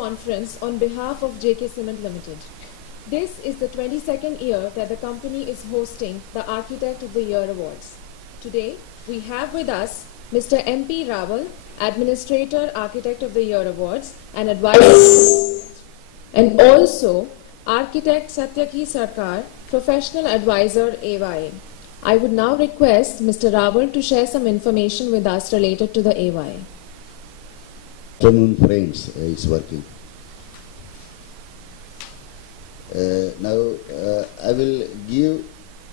conference on behalf of JK Cement Limited. This is the 22nd year that the company is hosting the Architect of the Year Awards. Today, we have with us Mr. M.P. Rawal, Administrator Architect of the Year Awards and Advisor, and also Architect Satyaki Sarkar, Professional Advisor AYA. I would now request Mr. Rawal to share some information with us related to the AYA. Afternoon, friends, it's working. Now, I will give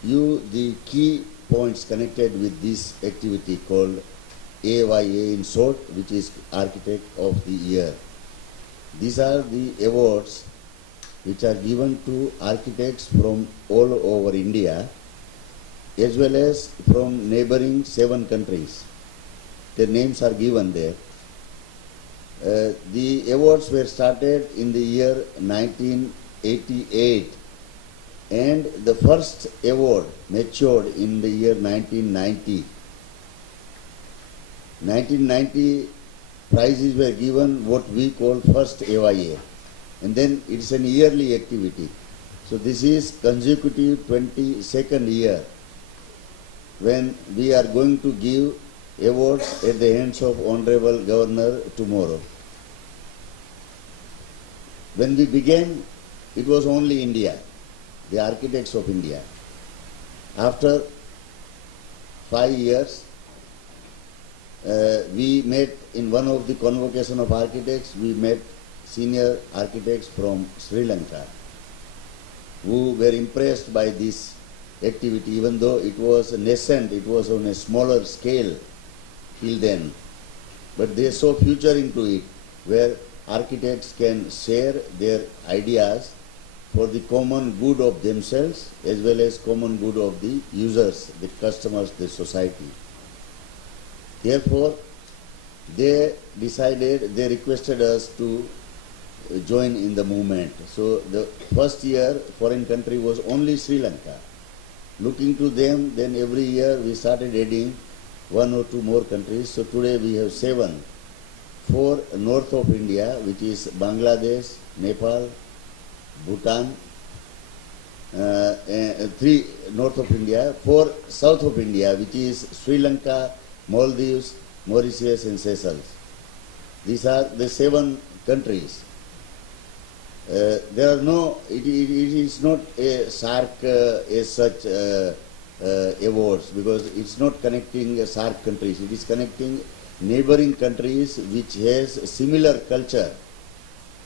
you the key points connected with this activity called AYA in short, which is Architect of the Year. These are the awards which are given to architects from all over India as well as from neighboring 7 countries. Their names are given there. The awards were started in the year 1988 and the first award matured in the year 1990. 1990 prizes were given what we call first AYA, and then it's an yearly activity. So this is consecutive 22nd year when we are going to give awards at the hands of Honorable Governor tomorrow. When we began, it was only India, the architects of India. After 5 years, we met in one of the convocation of architects, we met senior architects from Sri Lanka who were impressed by this activity, even though it was nascent, it was on a smaller scale till then. But they saw future into it, where architects can share their ideas for the common good of themselves as well as common good of the users, the customers, the society. Therefore, they decided, they requested us to join in the movement. So the first year foreign country was only Sri Lanka. Looking to them, then every year we started adding 1 or 2 more countries. So today we have 7. 4 north of India, which is Bangladesh, Nepal, Bhutan, 3 north of India, 4 south of India, which is Sri Lanka, Maldives, Mauritius and Seychelles. These are the 7 countries. There are no, it is not a SAARC as such awards, because it's not connecting SAARC countries, it is connecting neighboring countries which has similar culture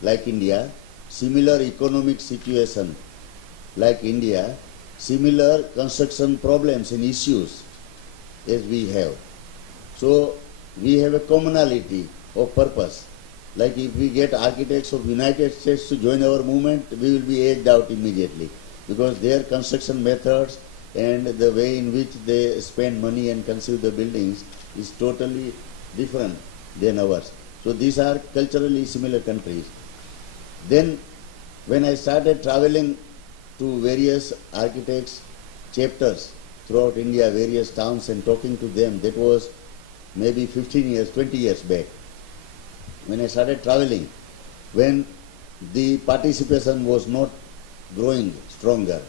like India, similar economic situation like India, similar construction problems and issues as we have. So we have a commonality of purpose. Like if we get architects of United States to join our movement, we will be edged out immediately, because their construction methods and the way in which they spend money and conceive the buildings is totally different than ours. So these are culturally similar countries. Then when I started traveling to various architects chapters throughout India, various towns, and talking to them, that was maybe 15 years, 20 years back. When I started traveling, when the participation was not growing stronger,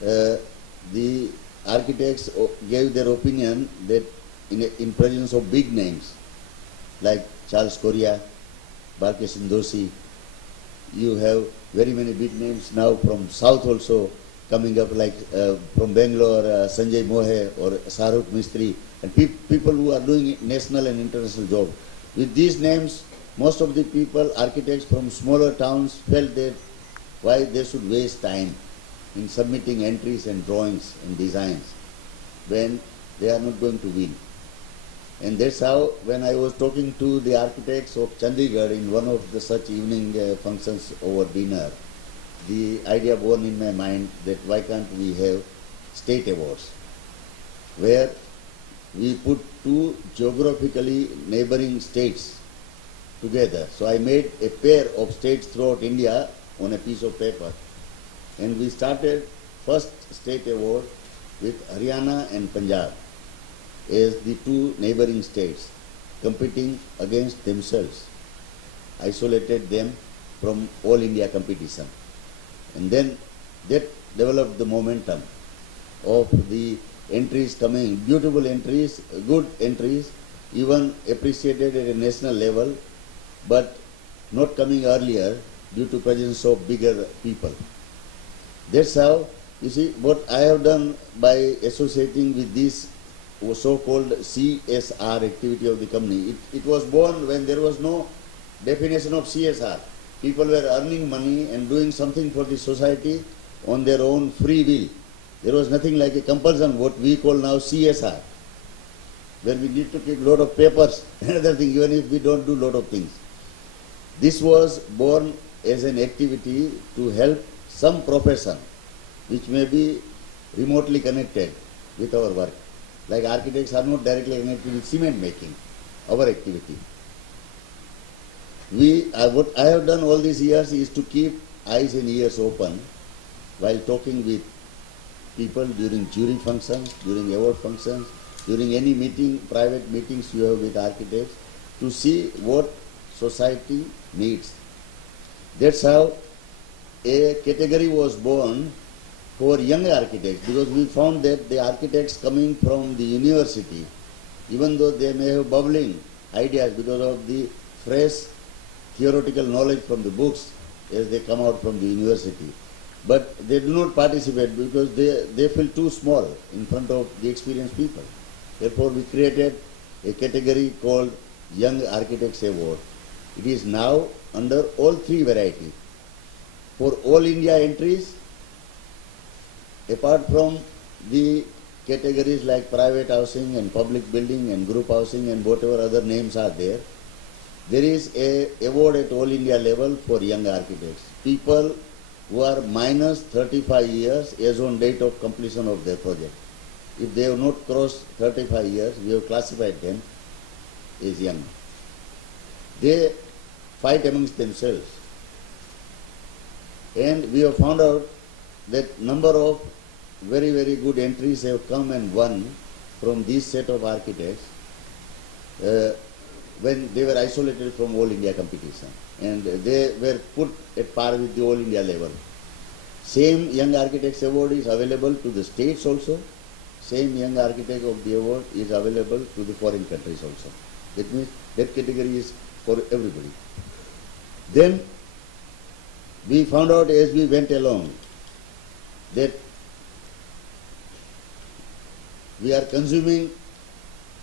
the architects gave their opinion that in presence of big names like Charles Correa, Balkishan Doshi, you have very many big names now from south also coming up, like from Bangalore, Sanjay Mohe or Shahrukh Mistry, and people who are doing national and international job. With these names, most of the people, architects from smaller towns, felt that why they should waste time in submitting entries and drawings and designs when they are not going to win. And that's how, when I was talking to the architects of Chandigarh in one of the such evening functions over dinner, the idea born in my mind that why can't we have state awards, where we put 2 geographically neighboring states together. So I made a pair of states throughout India on a piece of paper, and we started first state award with Haryana and Punjab as the 2 neighboring states competing against themselves. isolated them from all India competition. And then that developed the momentum of the entries coming, beautiful entries, good entries, even appreciated at a national level, but not coming earlier due to presence of bigger people. That's how, you see, what I have done by associating with this so-called CSR activity of the company. It was born when there was no definition of CSR. People were earning money and doing something for the society on their own free will. There was nothing like a compulsion, what we call now CSR, where we need to keep a lot of papers and other things, even if we don't do a lot of things. This was born as an activity to help some profession which may be remotely connected with our work. Like architects are not directly connected with cement making, our activity. What I have done all these years is to keep eyes and ears open while talking with people during jury functions, during award functions, during any meeting, private meetings you have with architects, to see what society needs. That's how a category was born for young architects, because we found that the architects coming from the university, even though they may have bubbling ideas because of the fresh theoretical knowledge from the books as they come out from the university, but they do not participate because they feel too small in front of the experienced people. Therefore, we created a category called Young Architects Award. It is now under all three varieties. For all India entries, apart from the categories like private housing and public building and group housing and whatever other names are there, there is a award at all India level for young architects. People who are minus 35 years as on date of completion of their project. If they have not crossed 35 years, we have classified them as young. They fight amongst themselves. And we have found out that number of very, very good entries have come and won from this set of architects when they were isolated from all India competition. And they were put at par with the all India level. Same Young Architects Award is available to the states also. Same Young Architect of the award is available to the foreign countries also. That means that category is for everybody. Then we found out as we went along that we are consuming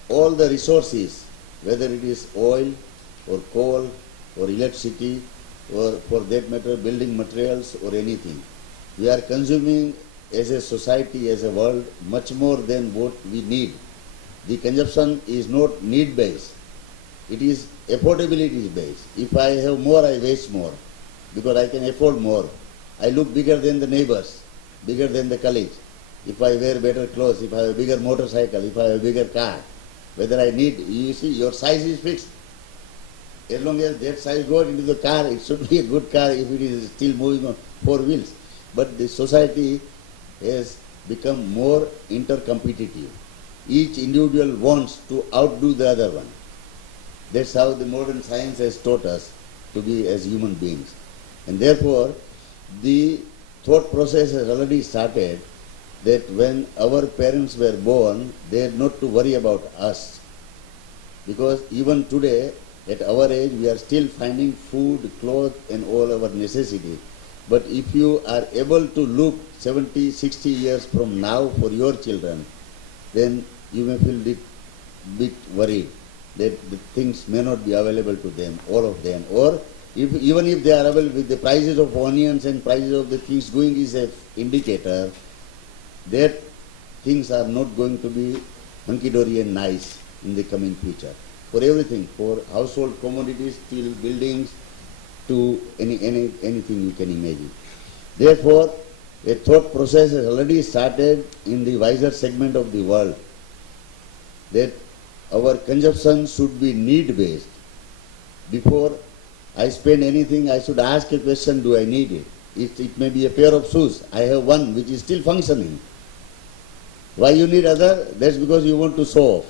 all the resources, whether it is oil or coal or electricity or for that matter building materials or anything. We are consuming as a society, as a world, much more than what we need. The consumption is not need-based. It is affordability-based. If I have more, I waste more because I can afford more. I look bigger than the neighbors, bigger than the colleagues. If I wear better clothes, if I have a bigger motorcycle, if I have a bigger car, whether I need, you see, your size is fixed. As long as that size goes into the car, it should be a good car if it is still moving on 4 wheels. But the society has become more intercompetitive. Each individual wants to outdo the other one. That's how the modern science has taught us to be as human beings. And therefore, the thought process has already started that when our parents were born, they had not to worry about us. Because even today, at our age, we are still finding food, clothes, and all our necessities. But if you are able to look 70, 60 years from now for your children, then you may feel a bit worried that the things may not be available to them, all of them. Or even if they are available, with the prices of onions and prices of the things going is an indicator that things are not going to be hunky-dory and nice in the coming future. For everything, for household commodities, till buildings, to anything you can imagine. Therefore, a thought process has already started in the wiser segment of the world that our consumption should be need-based. Before I spend anything, I should ask a question, do I need it? It may be a pair of shoes. I have one which is still functioning. Why you need other? That's because you want to show off.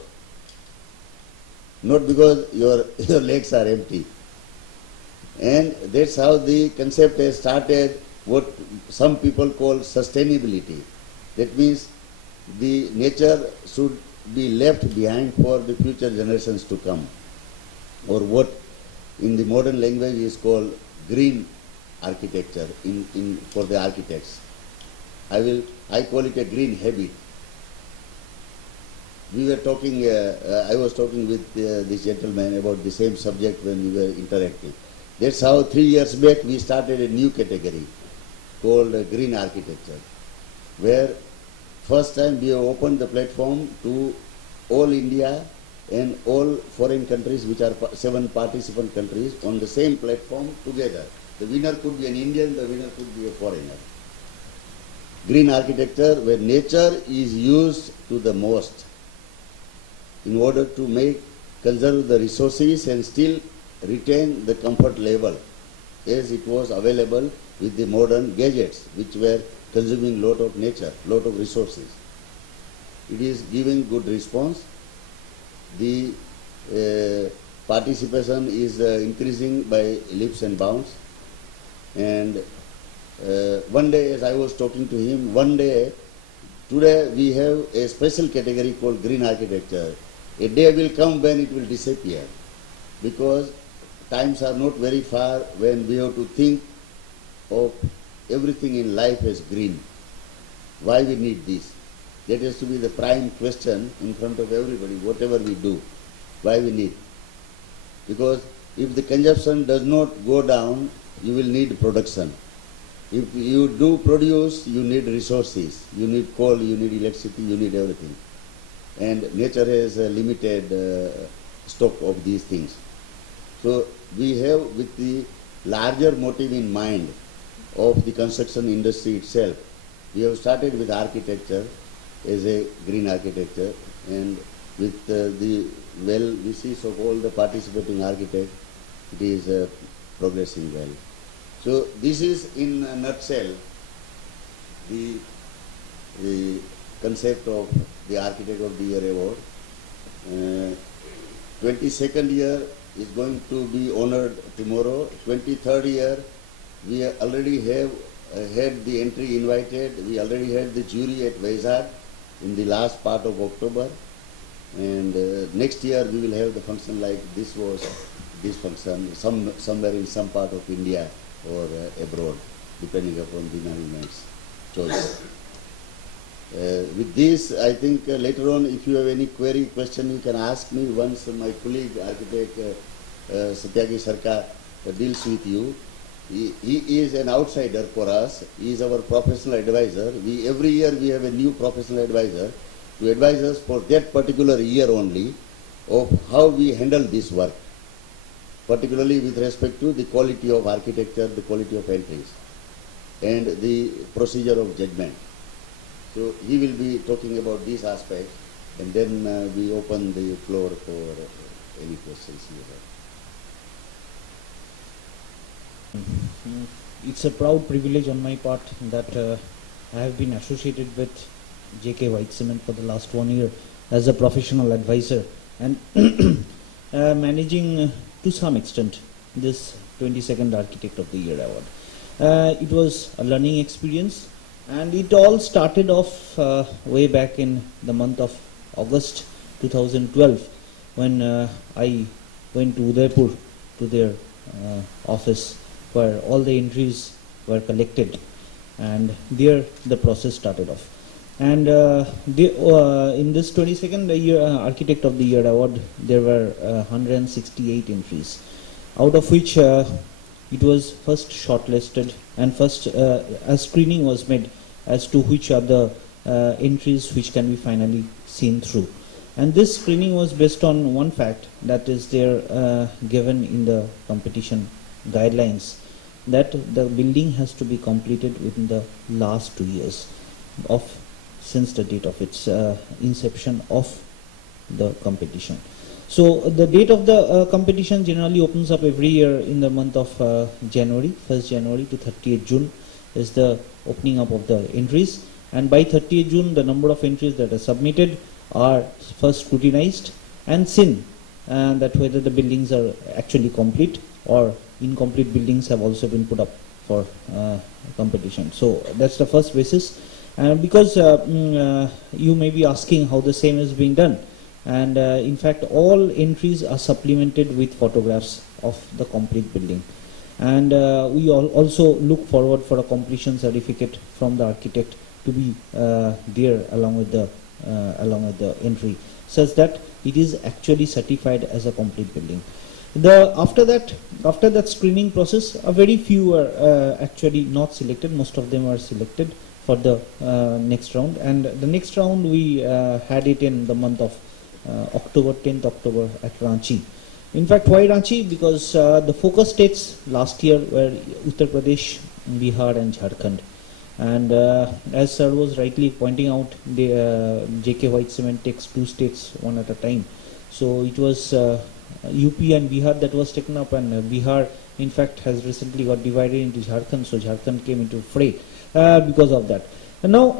Not because your legs are empty. And that's how the concept has started, what some people call sustainability. That means the nature should be left behind for the future generations to come, or what in the modern language is called green architecture for the architects. I call it a green habit. We were talking, I was talking with this gentleman about the same subject when we were interacting. That's how 3 years back we started a new category called green architecture, where first time we have opened the platform to all India and all foreign countries, which are 7 participant countries, on the same platform together. The winner could be an Indian, the winner could be a foreigner. Green architecture, where nature is used to the most in order to conserve the resources and still retain the comfort level as it was available with the modern gadgets, which were consuming lot of nature, lot of resources. It is giving good response. The participation is increasing by leaps and bounds. And one day, as I was talking to him, today we have a special category called green architecture. A day will come when it will disappear, because times are not very far when we have to think of everything in life as green. Why we need this? That has to be the prime question in front of everybody, whatever we do. Why we need? Because if the consumption does not go down, you will need production. If you do produce, you need resources. You need coal, you need electricity, you need everything. And nature has a limited stock of these things. So we have, with the larger motive in mind of the construction industry itself, we have started with architecture as a green architecture, and with the well wishes of all the participating architects, it is progressing well. So this is in a nutshell the concept of the Architect of the Year award. 22nd year is going to be honored tomorrow. 23rd year, we already have had the entry invited. We already had the jury at Vizag in the last part of October. And next year we will have the function like this function, somewhere in some part of India or abroad, depending upon the nominate's choice. With this, I think later on, if you have any question, you can ask me once my colleague, architect Satyaki Sarkar, deals with you. He is an outsider for us. He is our professional advisor. Every year we have a new professional advisor to advise us for that particular year only of how we handle this work, particularly with respect to the quality of architecture, the quality of entries, and the procedure of judgment. So he will be talking about these aspects, and then we open the floor for any questions you have. It's a proud privilege on my part that I have been associated with JK White Cement for the last 1 year as a professional advisor, and managing to some extent this 22nd Architect of the Year award. It was a learning experience, and it all started off way back in the month of August 2012 when I went to Udaipur to their office where all the entries were collected, and there the process started off. And in this 22nd year Architect of the Year award, there were 168 entries, out of which it was first shortlisted, and first a screening was made as to which are the entries which can be finally seen through. And this screening was based on one fact that is there given in the competition guidelines, that the building has to be completed within the last 2 years since the date of its inception of the competition. So the date of the competition generally opens up every year in the month of January, 1st January to 30th June is the opening up of the entries, and by 30th June the number of entries that are submitted are first scrutinized and seen that whether the buildings are actually complete or incomplete buildings have also been put up for competition. So that's the first basis. And because you may be asking how the same is being done, and in fact all entries are supplemented with photographs of the complete building. And we also look forward for a completion certificate from the architect to be there along with the entry, such that it is actually certified as a complete building. After that screening process, a very few are actually not selected. Most of them are selected for the next round. And the next round we had it in the month of October, 10th October at Ranchi. In fact, why Ranchi? Because the focus states last year were Uttar Pradesh, Bihar and Jharkhand. And as sir was rightly pointing out, the JK White Cement takes 2 states one at a time. So it was UP and Bihar that was taken up, and Bihar in fact has recently got divided into Jharkhand, so Jharkhand came into fray because of that. And now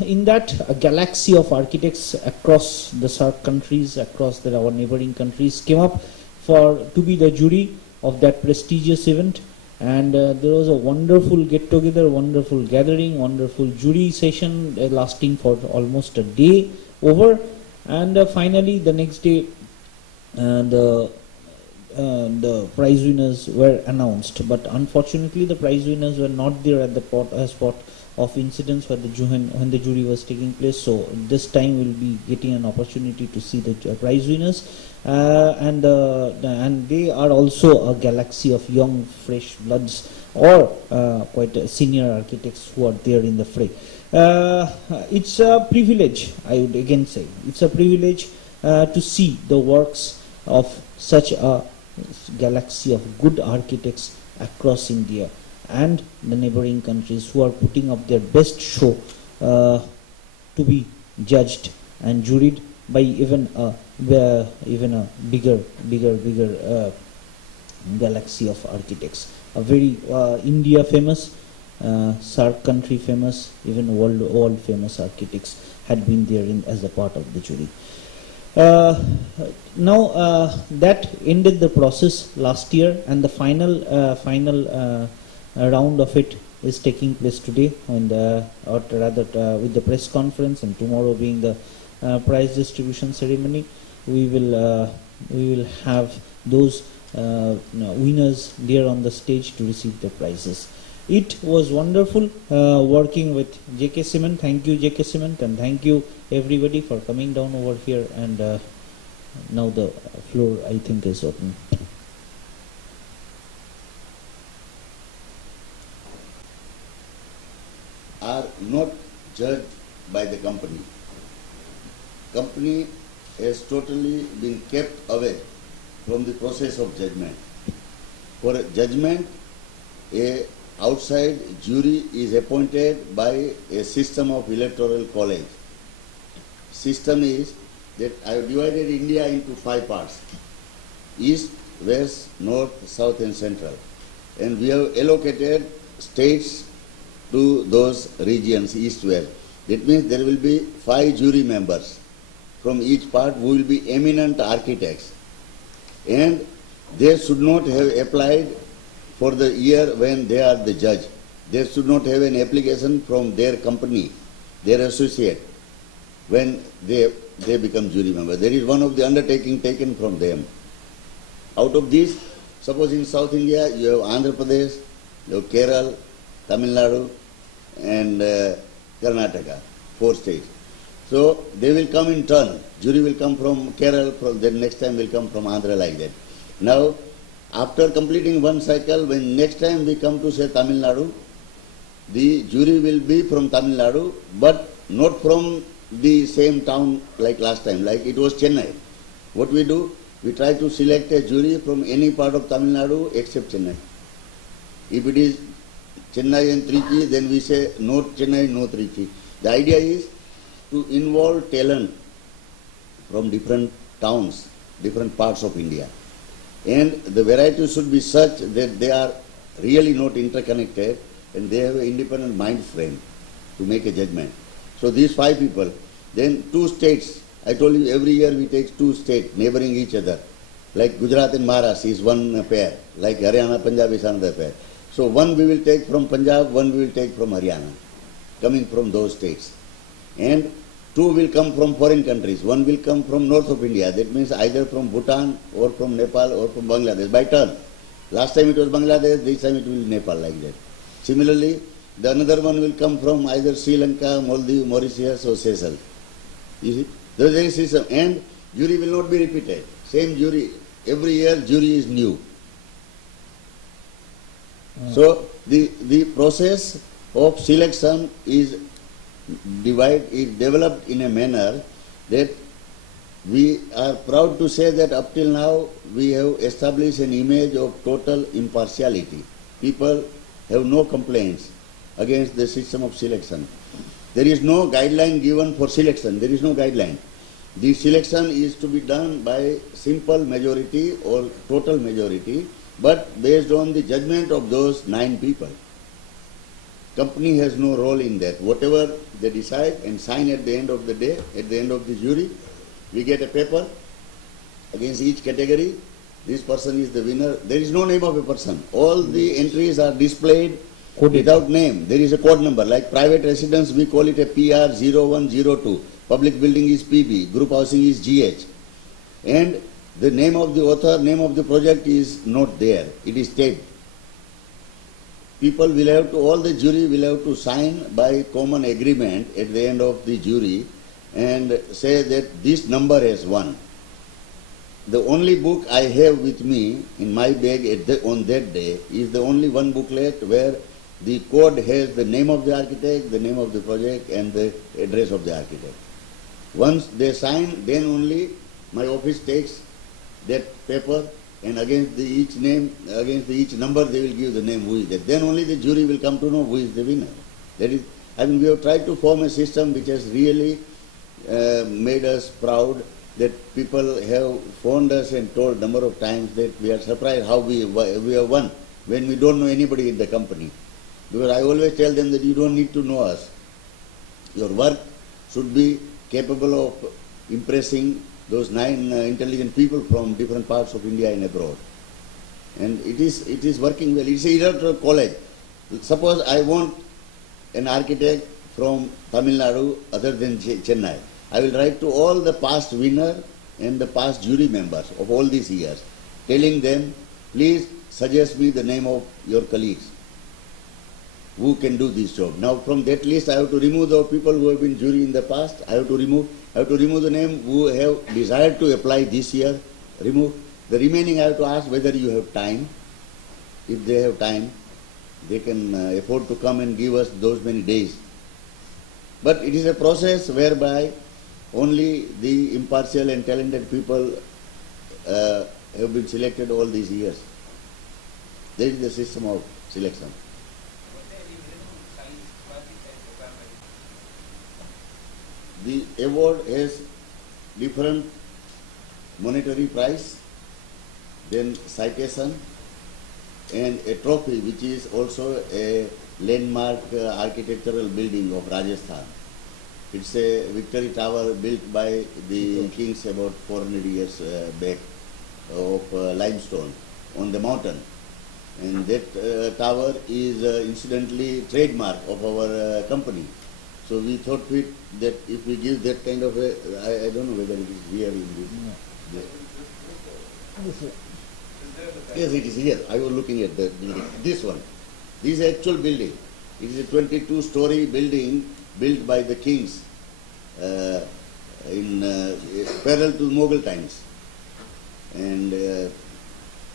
in that galaxy of architects across the SAARC countries, across our neighboring countries, came up to be the jury of that prestigious event. And there was a wonderful get-together, wonderful gathering, wonderful jury session lasting for almost a day over. And finally, the next day, the prize winners were announced. But unfortunately, the prize winners were not there at the spot of incidents when the jury was taking place. So this time we'll be getting an opportunity to see the prize winners. And they are also a galaxy of young, fresh bloods, or quite senior architects who are there in the fray. It's a privilege, I would again say, it's a privilege to see the works of such a galaxy of good architects across India and the neighboring countries who are putting up their best show to be judged and juried by even a bigger galaxy of architects. A very India famous, SAARC country famous, even world famous architects had been there as a part of the jury. Now that ended the process last year, and the final round of it is taking place today, with the press conference, and tomorrow being the prize distribution ceremony. We will have those winners there on the stage to receive the prizes. It was wonderful working with JK Cement. Thank you, JK Cement, and thank you everybody for coming down over here. And now the floor, I think, is open. Are not judged by the company. Company has totally been kept away from the process of judgment. For judgment, a outside jury is appointed by a system of electoral college. System is that I have divided India into 5 parts: East, West, North, South and Central. And we have allocated states to those regions, East, West. That means there will be 5 jury members from each part who will be eminent architects. And they should not have applied for the year when they are the judge. They should not have an application from their company, their associate, when they become jury member. There is one of the undertaking taken from them. Out of this, suppose in South India you have Andhra Pradesh, you have Kerala, Tamil Nadu and Karnataka, 4 states. So they will come in turn. Jury will come from Kerala, then next time will come from Andhra, like that. Now, after completing one cycle, when next time we come to say Tamil Nadu, the jury will be from Tamil Nadu, but not from the same town like last time, like it was Chennai. What we do? We try to select a jury from any part of Tamil Nadu except Chennai. If it is Chennai and Trichy, then we say no Chennai, no Trichy. The idea is to involve talent from different towns, different parts of India. And the variety should be such that they are really not interconnected and they have an independent mind frame to make a judgment. So these 5 people, then 2 states, I told you every year we take 2 states neighboring each other. Like Gujarat and Maharashtra is one pair, like Haryana, Punjab is another pair. So one we will take from Punjab, one we will take from Haryana, coming from those states. And two will come from foreign countries. One will come from north of India. That means either from Bhutan or from Nepal or from Bangladesh by turn. Last time it was Bangladesh, this time it will be Nepal, like that. Similarly, the another one will come from either Sri Lanka, Maldives, Mauritius or Seychelles. You see, there is a system, and jury will not be repeated. Same jury, every year jury is new. So the process of selection is developed in a manner that we are proud to say that up till now we have established an image of total impartiality. People have no complaints against the system of selection. There is no guideline given for selection. There is no guideline. The selection is to be done by simple majority or total majority, but based on the judgment of those 9 people. Company has no role in that. Whatever they decide and sign at the end of the day, at the end of the jury, we get a paper against each category. This person is the winner. There is no name of a person. All the entries are displayed without name. There is a code number. Like private residence, we call it a PR 0102. Public building is PB. Group housing is GH. And the name of the author, name of the project is not there. It is taped. People will have to, all the jury will have to sign by common agreement at the end of the jury and say that this number has won. The only book I have with me in my bag on that day is the only one booklet where the code has the name of the architect, the name of the project and the address of the architect. Once they sign, then only my office takes that paper and against each name, against each number they will give the name who is that. Then only the jury will come to know who is the winner. That is, I mean, we have tried to form a system which has really made us proud, that people have phoned us and told number of times that we are surprised how we have won when we don't know anybody in the company. Because I always tell them that you don't need to know us. Your work should be capable of impressing those 9 intelligent people from different parts of India and abroad. And it is working well. It's a electoral college. Suppose I want an architect from Tamil Nadu other than Chennai. I will write to all the past winner and the past jury members of all these years, telling them, please suggest me the name of your colleagues who can do this job. Now from that list I have to remove the people who have been jury in the past. I have to remove the name who have desired to apply this year. Remove. The remaining I have to ask whether you have time. If they have time, they can afford to come and give us those many days. But it is a process whereby only the impartial and talented people have been selected all these years. That is the system of selection. The award has different monetary price, then citation, and a trophy which is also a landmark architectural building of Rajasthan. It's a Victory Tower built by the kings about 400 years back of limestone on the mountain. And that tower is incidentally trademark of our company. So we thought fit that if we give that kind of a, I don't know whether it is here in this. Yes, it is here. I was looking at the building. This one. This is actual building. It is a 22-story building built by the kings in parallel to Mughal times. And that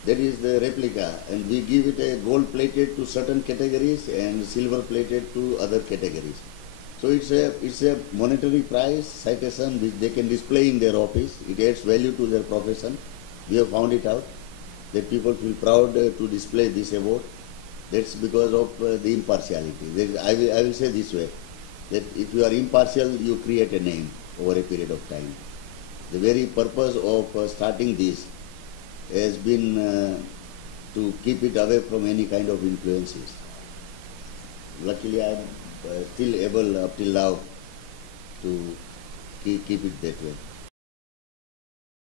is the replica. And we give it a gold plated to certain categories and silver plated to other categories. So it's a monetary prize, citation which they can display in their office. It adds value to their profession. We have found it out that people feel proud to display this award. That's because of the impartiality. I will say this way, that if you are impartial, you create a name over a period of time. The very purpose of starting this has been to keep it away from any kind of influences. Luckily, I am still able up till now to keep it that way.